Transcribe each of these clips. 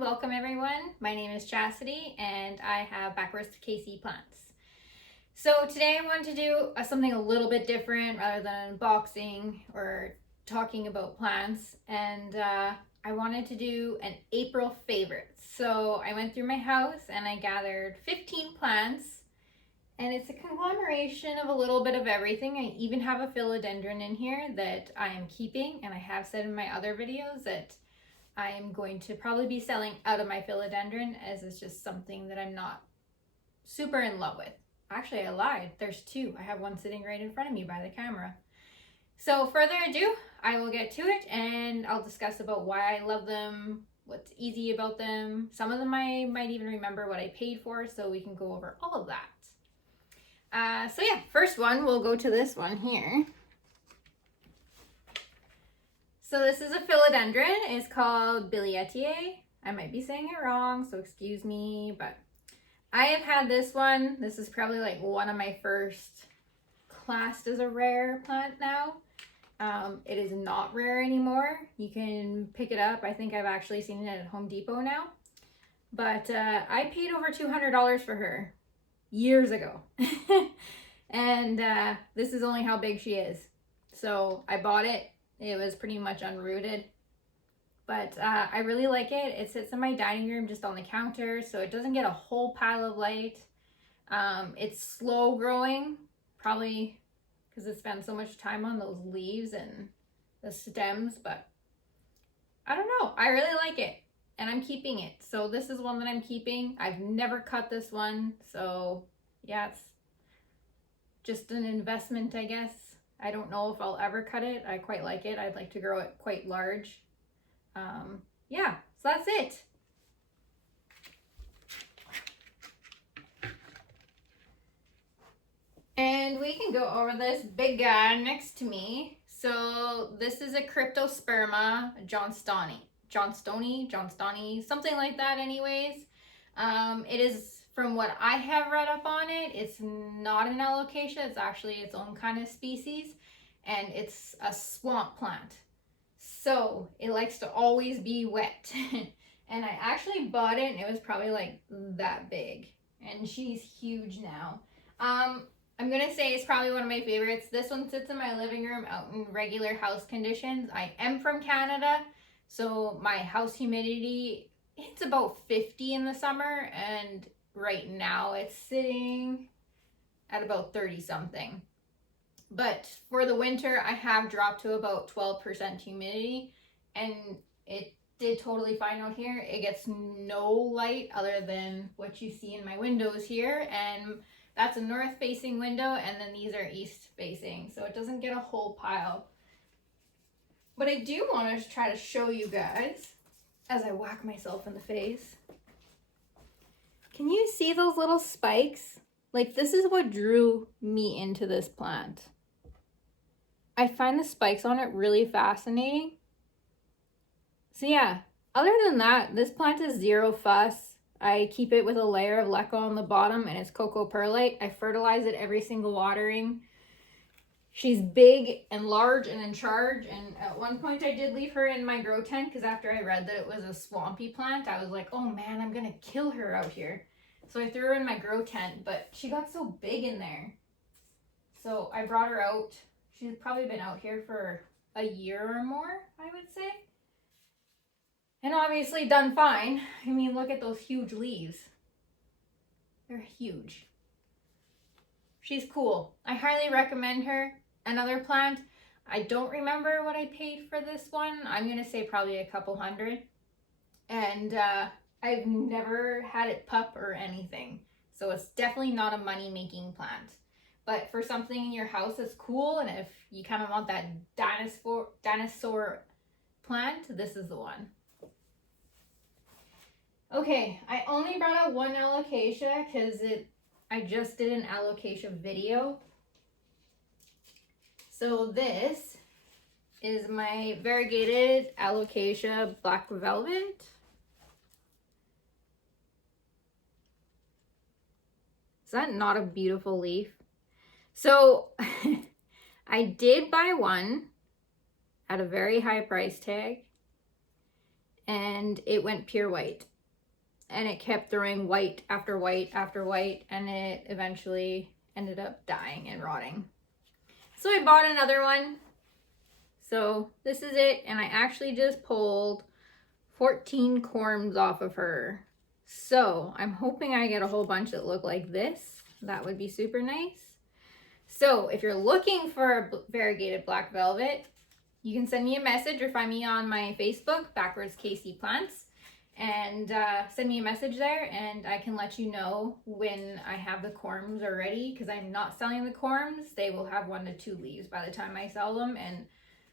welcome everyone. My name is Chastity and I have Backwards to KC plants. So today I wanted to do something a little bit different rather than unboxing or talking about plants, and I wanted to do an April favorites. So I went through my house and I gathered 15 plants, and it's a conglomeration of a little bit of everything. I even have a philodendron in here that I am keeping, and I have said in my other videos that I am going to probably be selling out of my philodendron, as it's just something that I'm not super in love with. Actually, I lied. There's two. I have one sitting right in front of me by the camera. So further ado, I will get to it and I'll discuss about why I love them, what's easy about them. Some of them I might even remember what I paid for, so we can go over all of that. So yeah, first one, we'll go to this one here. So this is a philodendron. It's called Billietiae. I might be saying it wrong, so excuse me, but I have had this one. This is probably like one of my first classed as a rare plant now. It is not rare anymore. You can pick it up. I think I've actually seen it at Home Depot now. But I paid over $200 for her years ago. And this is only how big she is. So I bought it. It was pretty much unrooted, but I really like it. It sits in my dining room just on the counter, so it doesn't get a whole pile of light. It's slow growing, probably because it spends so much time on those leaves and the stems, but I don't know. I really like it, and I'm keeping it. So this is one that I'm keeping. I've never cut this one, so yeah, it's just an investment, I guess. I don't know if I'll ever cut it. I quite like it. I'd like to grow it quite large. Yeah, so that's it. And we can go over this big guy next to me. So this is a Cryptosperma Johnstonii, something like that anyways. It is, from what I have read up on it, it's not an alocasia. It's actually its own kind of species, and it's a swamp plant. So it likes to always be wet. And I actually bought it, and it was probably like that big, and she's huge now. I'm gonna say it's probably one of my favorites. This one sits in my living room out in regular house conditions. I am from Canada, so my house humidity, it's about 50 in the summer, and right now it's sitting at about 30 something. But for the winter, I have dropped to about 12% humidity, and it did totally fine out here. It gets no light other than what you see in my windows here, and that's a north facing window, and then these are east facing, so it doesn't get a whole pile. But I do want to try to show you guys as I whack myself in the face. Can you see those little spikes? Like, this is what drew me into this plant. I find the spikes on it really fascinating. So yeah, other than that, this plant is zero fuss. I keep it with a layer of leco on the bottom, and it's cocoa perlite. I fertilize it every single watering. She's big and large and in charge, and at one point I did leave her in my grow tent because after I read that it was a swampy plant, I was like, oh man, I'm gonna kill her out here. So I threw her in my grow tent, but she got so big in there. So I brought her out. She's probably been out here for a year or more, I would say. And obviously done fine. I mean, look at those huge leaves. They're huge. She's cool. I highly recommend her. Another plant, I don't remember what I paid for this one. I'm gonna say probably a couple hundred. And I've never had it pup or anything. So it's definitely not a money-making plant. But for something in your house that's cool, and if you kind of want that dinosaur plant, this is the one. Okay, I only brought out one alocasia because I just did an alocasia video. So this is my variegated alocasia black velvet. Is that not a beautiful leaf? So I did buy one at a very high price tag, and it went pure white. and it kept throwing white after white after white, and it eventually ended up dying and rotting. So I bought another one. So this is it, and I actually just pulled 14 corms off of her. So I'm hoping I get a whole bunch that look like this. That would be super nice. So if you're looking for variegated black velvet, you can send me a message or find me on my Facebook, Backwards KC Plants, and send me a message there, and I can let you know when I have the corms are ready, because I'm not selling the corms. They will have 1 to 2 leaves by the time I sell them, and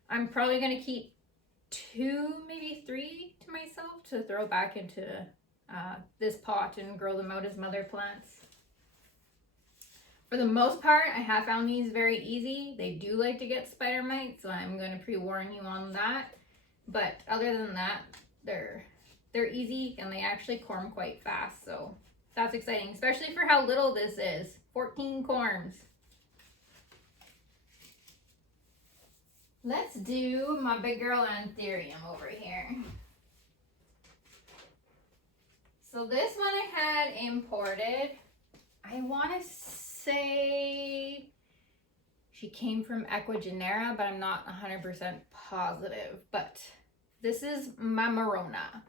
I'm probably going to keep 2, maybe 3 to myself to throw back into this pot and grow them out as mother plants. For the most part, I have found these very easy. They do like to get spider mites, so I'm going to pre-warn you on that. But other than that, they're easy, and they actually corm quite fast, so that's exciting, especially for how little this is. 14 corms. Let's do my big girl Anthurium over here. So this one I had imported. I want to say she came from Ecuagenera, but I'm not 100% positive. But this is Mamarona,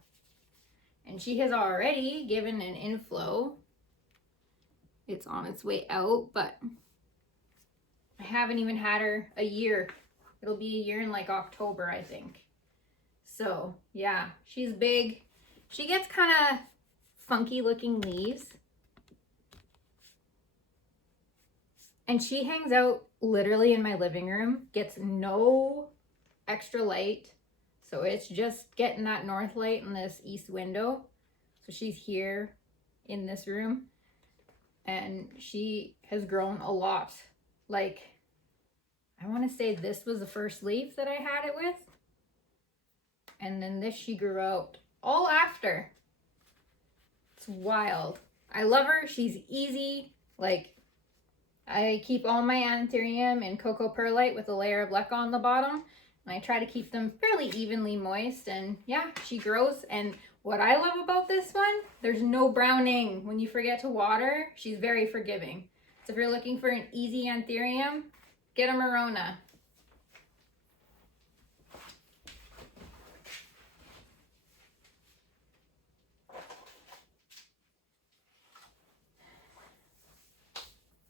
and she has already given an inflow. It's on its way out, but I haven't even had her a year. It'll be a year in like October, I think. So yeah, she's big. She gets kind of funky looking leaves, and she hangs out literally in my living room, gets no extra light. So it's just getting that north light in this east window. So she's here in this room, and she has grown a lot. Like, I want to say this was the first leaf that I had it with, and then this she grew out all after. It's wild. I love her. She's easy. Like, I keep all my Anthurium in cocoa perlite with a layer of leca on the bottom, and I try to keep them fairly evenly moist, and yeah, she grows. And what I love about this one, there's no browning when you forget to water. She's very forgiving. So if you're looking for an easy Anthurium, get a Morona.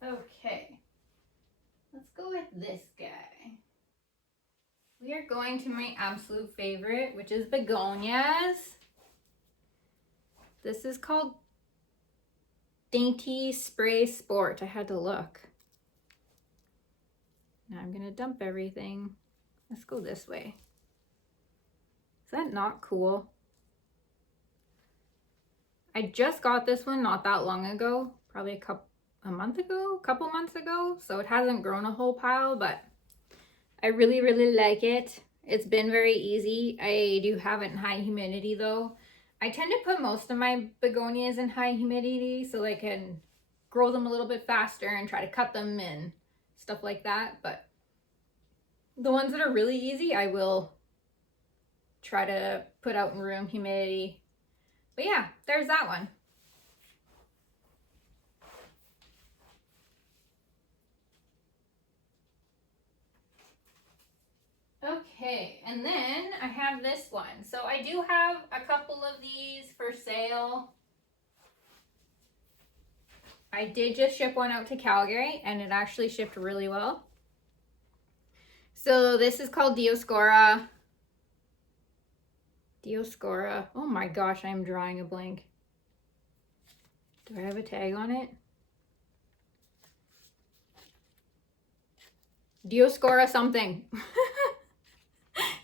Okay, let's go with this guy. We are going to my absolute favorite, which is begonias. This is called Dainty Spray Sport. I had to look. Now I'm gonna dump everything. Let's go this way. Is that not cool? I just got this one not that long ago, probably a couple months ago, so it hasn't grown a whole pile, but I really, really like it. It's been very easy. I do have it in high humidity though. I tend to put most of my begonias in high humidity so I can grow them a little bit faster and try to cut them and stuff like that. But the ones that are really easy, I will try to put out in room humidity. But yeah, there's that one. Okay, and then I have this one. So I do have a couple of these for sale. I did just ship one out to Calgary, and it actually shipped really well. So this is called Dioscora. Oh my gosh, I'm drawing a blank. Do I have a tag on it? Dioscora something.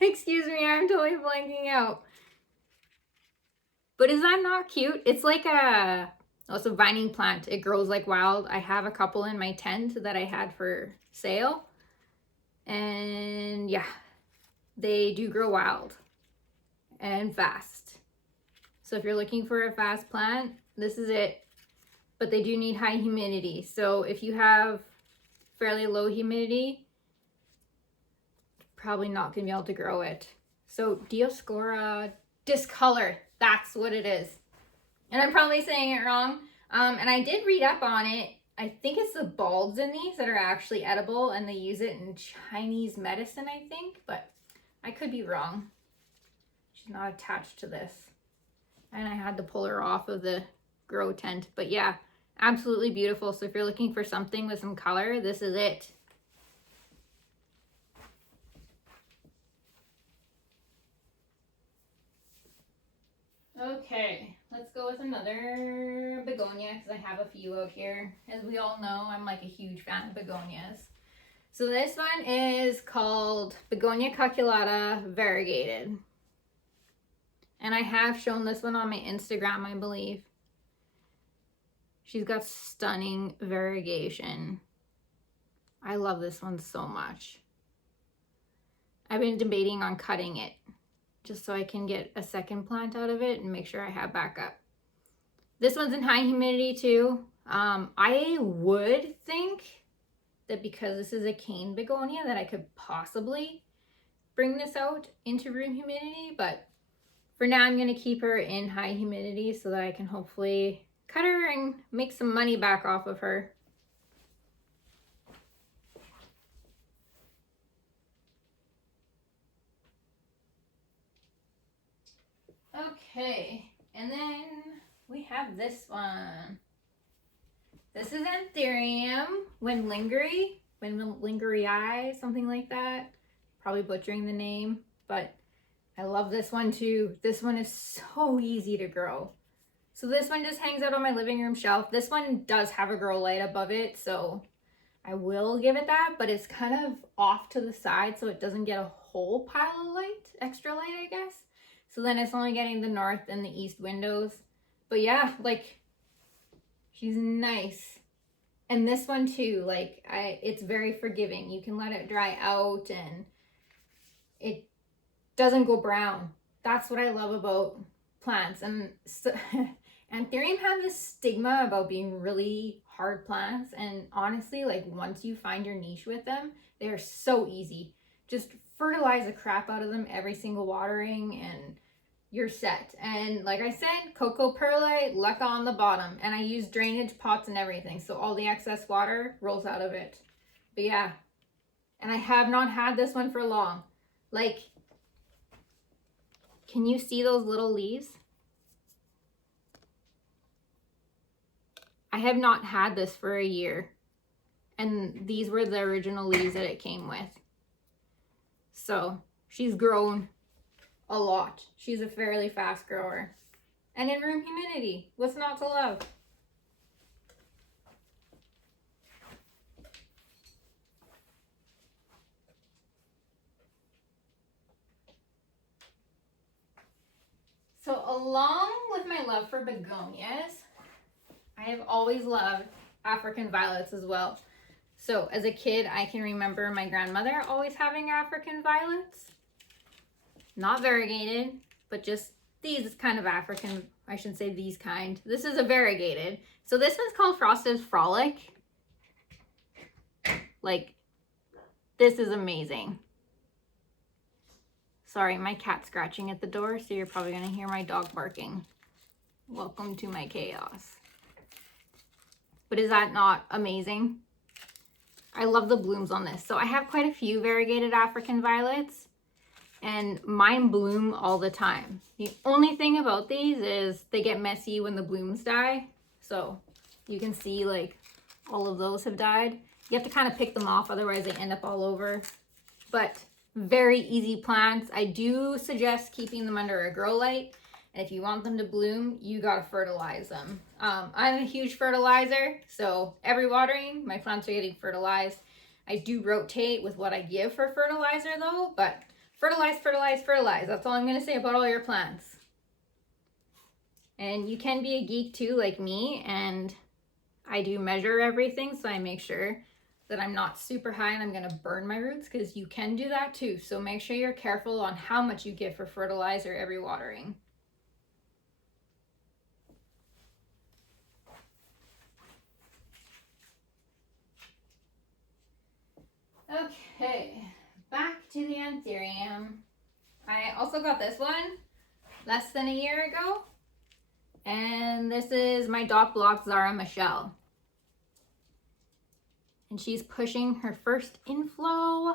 Excuse me, I'm totally blanking out. But is that not cute? It's like it's a vining plant. It grows like wild. I have a couple in my tent that I had for sale. And yeah, they do grow wild and fast. So if you're looking for a fast plant, this is it. But they do need high humidity. So if you have fairly low humidity, probably not gonna be able to grow it. So Dioscorea Discolor, that's what it is. And I'm probably saying it wrong. And I did read up on it. I think it's the bulbs in these that are actually edible, and they use it in Chinese medicine, I think, but I could be wrong. She's not attached to this. And I had to pull her off of the grow tent. But yeah, absolutely beautiful. So if you're looking for something with some color, this is it. Okay, let's go with another begonia because I have a few out here. As we all know, I'm like a huge fan of begonias. So this one is called Begonia Cuculada Variegated. And I have shown this one on my Instagram, I believe. She's got stunning variegation. I love this one so much. I've been debating on cutting it just so I can get a second plant out of it and make sure I have backup. This one's in high humidity too. I would think that because this is a cane begonia that I could possibly bring this out into room humidity, but for now I'm gonna keep her in high humidity so that I can hopefully cut her and make some money back off of her. Okay, and then we have this one. This is Anthurium Wendlingeri, Wendlingeri, something like that. Probably butchering the name, but I love this one too. This one is so easy to grow. So this one just hangs out on my living room shelf. This one does have a grow light above it, so I will give it that, but it's kind of off to the side so it doesn't get a whole pile of light, extra light, I guess. So then it's only getting the north and the east windows. But yeah, like, she's nice. And this one too, like, it's very forgiving. You can let it dry out and it doesn't go brown. That's what I love about plants. And so, Anthurium have this stigma about being really hard plants. And honestly, like, once you find your niche with them, they are so easy. Just fertilize the crap out of them every single watering and you're set. And like I said, cocoa perlite, leca on the bottom, and I use drainage pots and everything, so all the excess water rolls out of it. But yeah, and I have not had this one for long. Like, can you see those little leaves? I have not had this for a year, and these were the original leaves that it came with. So she's grown a lot. She's a fairly fast grower. And in room humidity, what's not to love? So along with my love for begonias, I have always loved African violets as well. So as a kid, I can remember my grandmother always having African violets. Not variegated, but just these kind of African, I shouldn't say these kind. This is a variegated. So this one's called Frosted Frolic. Like, this is amazing. Sorry, my cat's scratching at the door, so you're probably gonna hear my dog barking. Welcome to my chaos. But is that not amazing? I love the blooms on this. So I have quite a few variegated African violets, and mine bloom all the time. The only thing about these is they get messy when the blooms die. So you can see like all of those have died. You have to kind of pick them off, otherwise they end up all over. But very easy plants. I do suggest keeping them under a grow light. And if you want them to bloom, you gotta fertilize them. I'm a huge fertilizer, so every watering, my plants are getting fertilized. I do rotate with what I give for fertilizer though, but fertilize, fertilize, fertilize. That's all I'm gonna say about all your plants. And you can be a geek too, like me, and I do measure everything, so I make sure that I'm not super high and I'm gonna burn my roots, because you can do that too. So make sure you're careful on how much you give for fertilizer every watering. Okay, back to the Anthurium. I also got this one less than a year ago And this is my dot block Zara Michelle. And she's pushing her first inflow.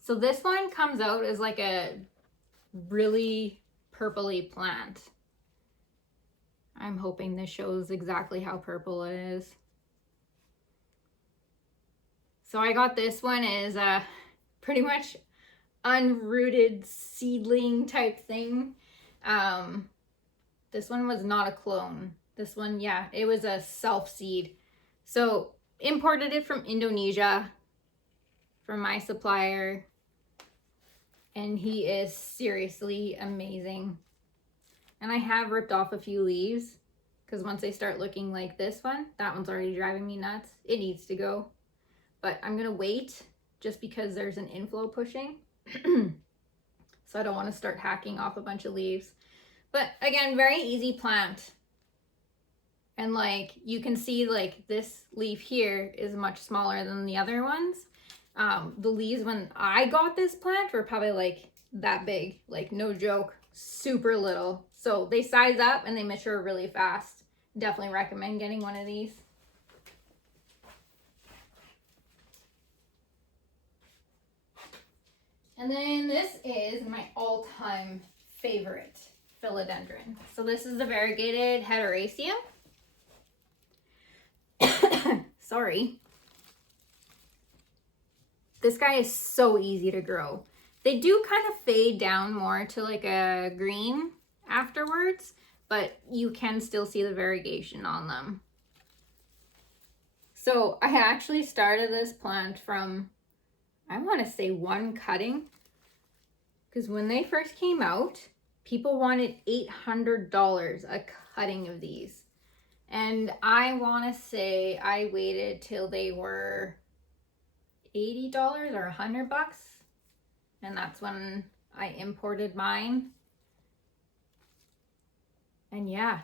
So this one comes out as like a really purpley plant. I'm hoping this shows exactly how purple it is. So I got this one as a pretty much unrooted seedling type thing. This one was not a clone. This one, yeah, it was a self-seed. So imported it from Indonesia from my supplier. And he is seriously amazing. And I have ripped off a few leaves because once they start looking like this one, that one's already driving me nuts. It needs to go. But I'm going to wait just because there's an inflow pushing. So I don't want to start hacking off a bunch of leaves. But again, very easy plant. And like you can see, like this leaf here is much smaller than the other ones. The leaves when I got this plant were probably like that big, like no joke, super little. So they size up and they mature really fast. Definitely recommend getting one of these. And then this is my all-time favorite philodendron. So this is the variegated Hederaceum. Sorry. This guy is so easy to grow. They do kind of fade down more to like a green afterwards, but you can still see the variegation on them. So I actually started this plant from, I want to say one cutting, because when they first came out, people wanted $800 a cutting of these. And I want to say I waited till they were $80 or $100. And that's when I imported mine. And yeah,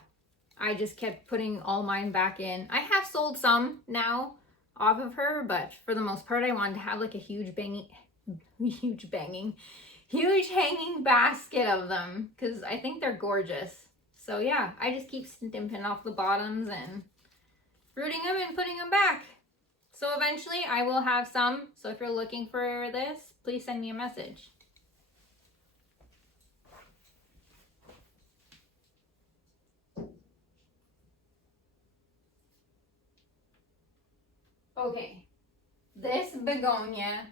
I just kept putting all mine back in. I have sold some now off of her, but for the most part, I wanted to have like a huge hanging basket of them because I think they're gorgeous. So yeah, I just keep snipping off the bottoms and rooting them and putting them back. So eventually I will have some. So if you're looking for this, please send me a message. Okay, this begonia,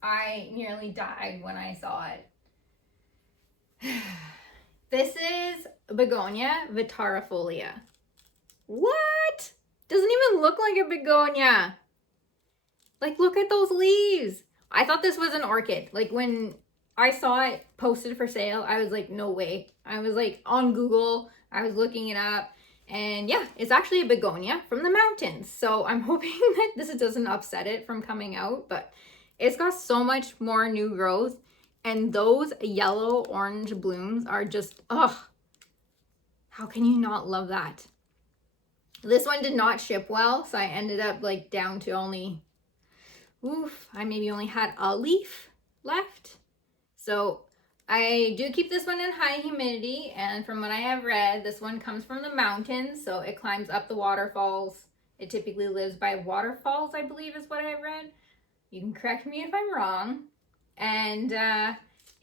I nearly died when I saw it. This is Begonia Vittariifolia. What? Doesn't even look like a begonia. Like, look at those leaves. I thought this was an orchid. Like, when I saw it posted for sale, I was like, no way. I was like on Google, I was looking it up. And yeah, it's actually a begonia from the mountains. So I'm hoping that this doesn't upset it from coming out, but it's got so much more new growth. And those yellow orange blooms are just, ugh, how can you not love that? This one did not ship well. So I ended up like down to only, I maybe only had a leaf left. So I do keep this one in high humidity, and from what I have read, this one comes from the mountains, so it climbs up the waterfalls. It typically lives by waterfalls, I believe is what I have read. You can correct me if I'm wrong. And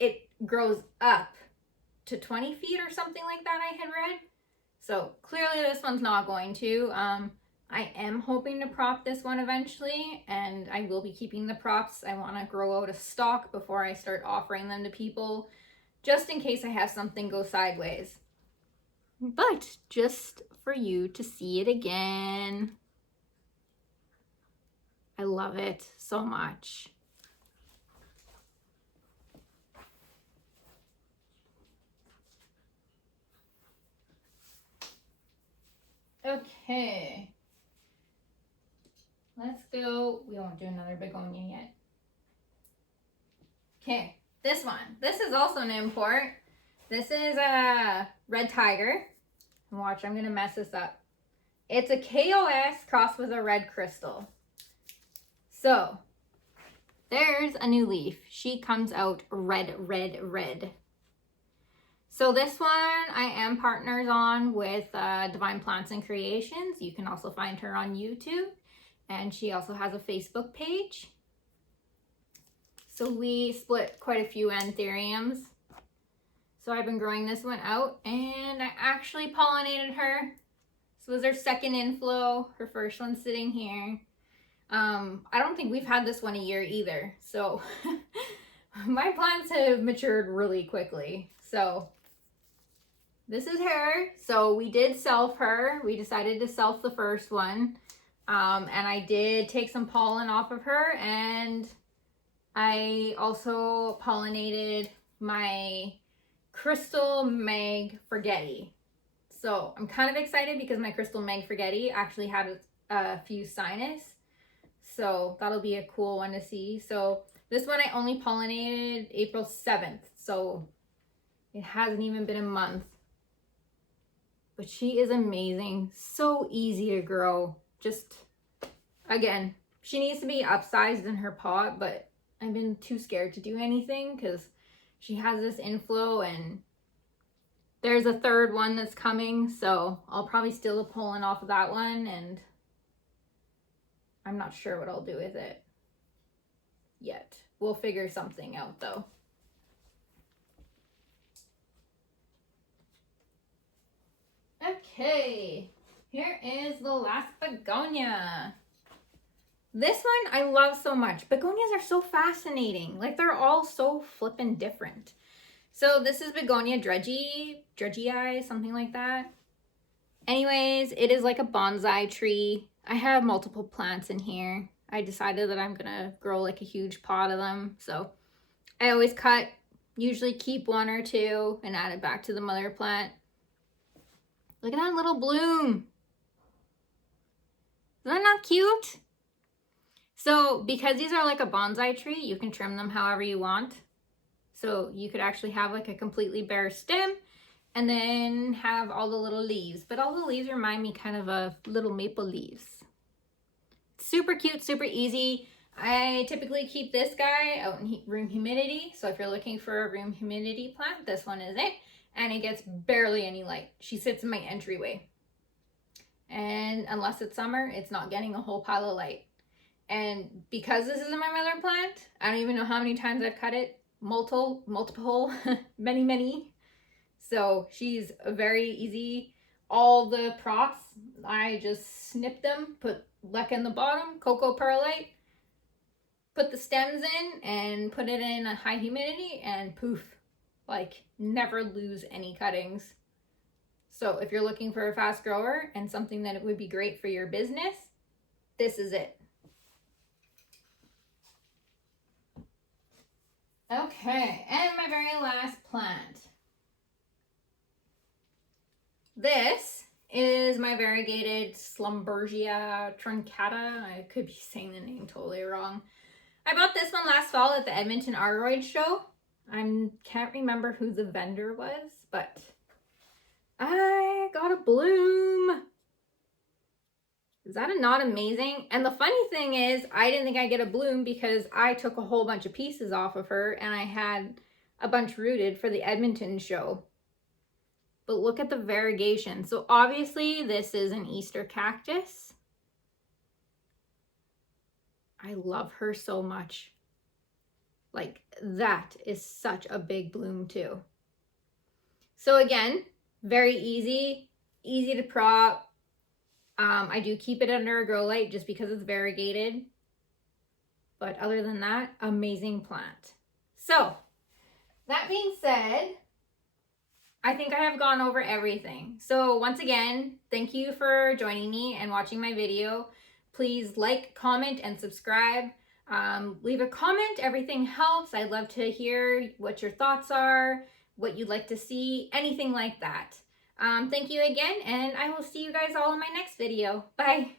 it grows up to 20 feet or something like that I had read. So clearly this one's not going to. I am hoping to prop this one eventually, and I will be keeping the props. I want to grow out a stock before I start offering them to people, just in case I have something go sideways. But just for you to see it again. I love it so much. Okay. Let's go. We won't do another begonia yet. Okay, this one. This is also an import. This is a Red Tiger. Watch, I'm going to mess this up. It's a KOS crossed with a red crystal. So, there's a new leaf. She comes out red, red, red. So this one I am partners on with Divine Plants and Creations. You can also find her on YouTube, and she also has a Facebook page. So we split quite a few anthuriums. So I've been growing this one out, and I actually pollinated her. This was her second inflow. Her first one's sitting here. I don't think we've had this one a year either. So my plants have matured really quickly. So this is her. So we did self her. We decided to self the first one. And I did take some pollen off of her, and I also pollinated my Crystal Meg Forgetti. So I'm kind of excited because my Crystal Meg Forgetti actually had a few sinus. So that'll be a cool one to see. So this one I only pollinated April 7th. So it hasn't even been a month. But she is amazing. So easy to grow. Just, again, she needs to be upsized in her pot, but I've been too scared to do anything because she has this inflow, and there's a third one that's coming. So I'll probably steal the pollen off of that one, and I'm not sure what I'll do with it yet. We'll figure something out though. Okay, here is the last begonia. This one I love so much. Begonias are so fascinating. Like, they're all so flippin' different. So this is Begonia Dredgy Eye, something like that. Anyways, it is like a bonsai tree. I have multiple plants in here. I decided that I'm gonna grow like a huge pot of them. So I always cut, usually keep one or two and add it back to the mother plant. Look at that little bloom. Isn't that not cute? So because these are like a bonsai tree, you can trim them however you want. So you could actually have like a completely bare stem and then have all the little leaves. But all the leaves remind me kind of of little maple leaves. Super cute, super easy. I typically keep this guy out in room humidity. So if you're looking for a room humidity plant, this one is it. And it gets barely any light. She sits in my entryway. And unless it's summer, it's not getting a whole pile of light. And because this is my mother plant, I don't even know how many times I've cut it. Multiple, many. So she's very easy. All the props, I just snip them, put leca in the bottom, cocoa perlite, put the stems in, and put it in a high humidity, and poof, like never lose any cuttings. So if you're looking for a fast grower and something that it would be great for your business, this is it. Okay, and my very last plant. This is my variegated Schlumbergera Truncata. I could be saying the name totally wrong. I bought this one last fall at the Edmonton Aroid show. I can't remember who the vendor was, but I got a bloom. Is that not amazing? And the funny thing is, I didn't think I'd get a bloom because I took a whole bunch of pieces off of her and I had a bunch rooted for the Edmonton show. But look at the variegation. So obviously this is an Easter cactus. I love her so much. Like, that is such a big bloom too. So again, very easy to prop. I do keep it under a grow light just because it's variegated. But other than that, amazing plant. So, that being said, I think I have gone over everything. So once again, thank you for joining me and watching my video. Please like, comment, and subscribe. Leave a comment. Everything helps. I'd love to hear what your thoughts are, what you'd like to see, anything like that. Thank you again, and I will see you guys all in my next video. Bye.